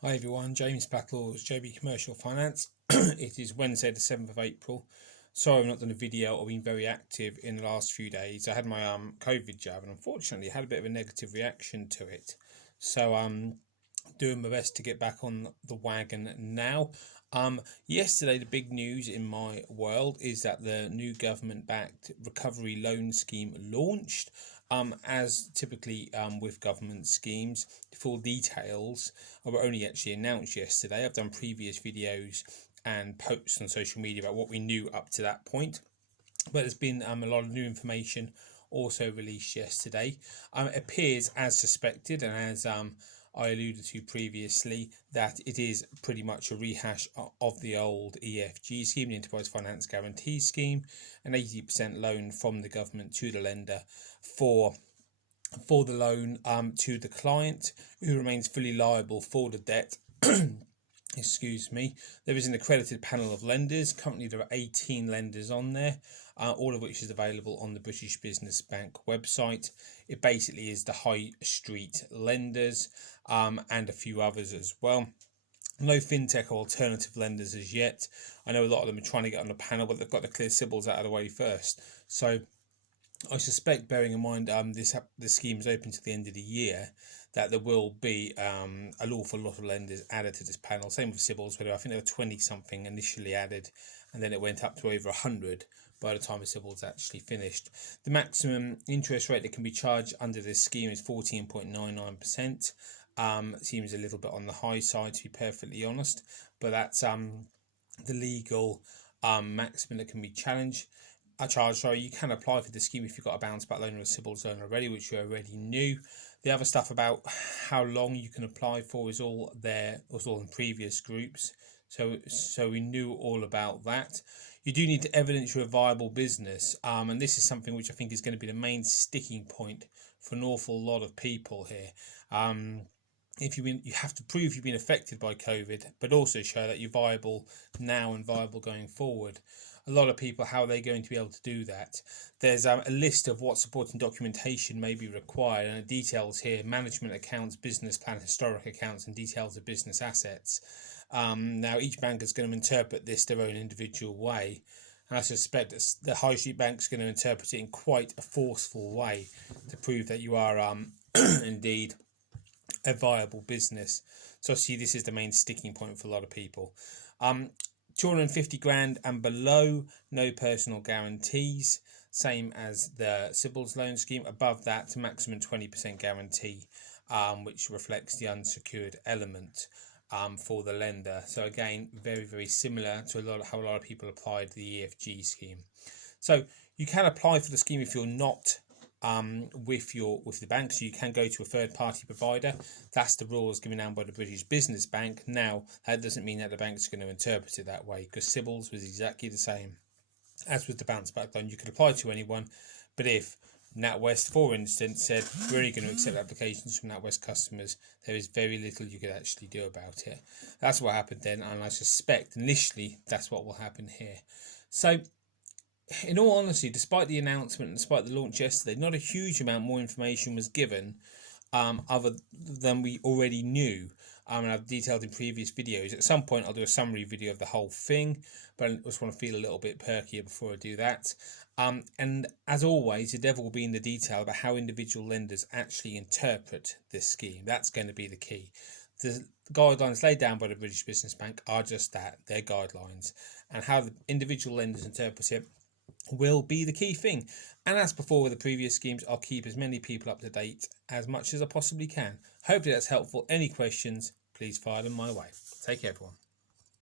Hi everyone, James Blacklaw's JB Commercial Finance. It is Wednesday the 7th of April. Sorry I've not done a video. I've been very active in the last few days. I had my COVID jab and unfortunately had a bit of a negative reaction to it. So I'm doing my best to get back on the wagon now. Yesterday the big news in my world is that the new government-backed recovery loan scheme launched. As typically with government schemes, the full details were only actually announced yesterday. I've done previous videos and posts on social media about what we knew up to that point, but there's been a lot of new information also released yesterday. It appears as suspected and as I alluded to previously, that it is pretty much a rehash of the old EFG scheme, the Enterprise Finance Guarantee Scheme, an 80% loan from the government to the lender for the loan to the client, who remains fully liable for the debt. Excuse me. There is an accredited panel of lenders. Currently there are 18 lenders on there, all of which is available on the British Business Bank website. It basically is the high street lenders and a few others as well. No fintech or alternative lenders as yet. I know a lot of them are trying to get on the panel, but they've got to clear CBILS out of the way first. So I suspect, bearing in mind the scheme is open to the end of the year, that there will be an awful lot of lenders added to this panel. Same with CBILS, where I think there were 20 something initially added, and then it went up to over 100 by the time the CBILS actually finished. The maximum interest rate that can be charged under this scheme is 14.99%. Seems a little bit on the high side, to be perfectly honest, but that's the legal maximum that can be charged. You can apply for the scheme if you've got a bounce back loan or a CBILS loan already, which you already knew. The other stuff about how long you can apply for is all there, was all in previous groups. So we knew all about that. You do need to evidence you're a viable business, and this is something which I think is going to be the main sticking point for an awful lot of people here. You have to prove you've been affected by COVID, but also show that you're viable now and viable going forward. A lot of people, how are they going to be able to do that? There's a list of what supporting documentation may be required, and it details here management accounts, business plan, historic accounts, and details of business assets. Now, each bank is going to interpret this their own individual way, and I suspect that the high street bank is going to interpret it in quite a forceful way to prove that you are indeed a viable business. So I see this is the main sticking point for a lot of people. 250 grand and below, no personal guarantees, same as the CBILS loan scheme. Above that, maximum 20% guarantee, which reflects the unsecured element for the lender. So again, very, very similar to how a lot of people applied the EFG scheme. So you can apply for the scheme if you're not with the bank, so you can go to a third-party provider. That's the rules given out by the British Business Bank. Now, that doesn't mean that the bank's going to interpret it that way, because CBILS was exactly the same as with the bounce back loan. You could apply to anyone, but if NatWest, for instance, said we're only going to accept applications from NatWest customers, there is very little you could actually do about it. That's what happened then, and I suspect initially that's what will happen here. So in all honesty, despite the announcement and despite the launch yesterday, not a huge amount more information was given other than we already knew. And I've detailed in previous videos. At some point I'll do a summary video of the whole thing, but I just want to feel a little bit perkier before I do that. And as always, the devil will be in the detail about how individual lenders actually interpret this scheme. That's going to be the key. The guidelines laid down by the British Business Bank are just that, they're guidelines, and how the individual lenders interpret it will be the key thing. And as before with the previous schemes, I'll keep as many people up to date as much as I possibly can. Hopefully that's helpful. Any questions, please fire them my way. Take care, everyone.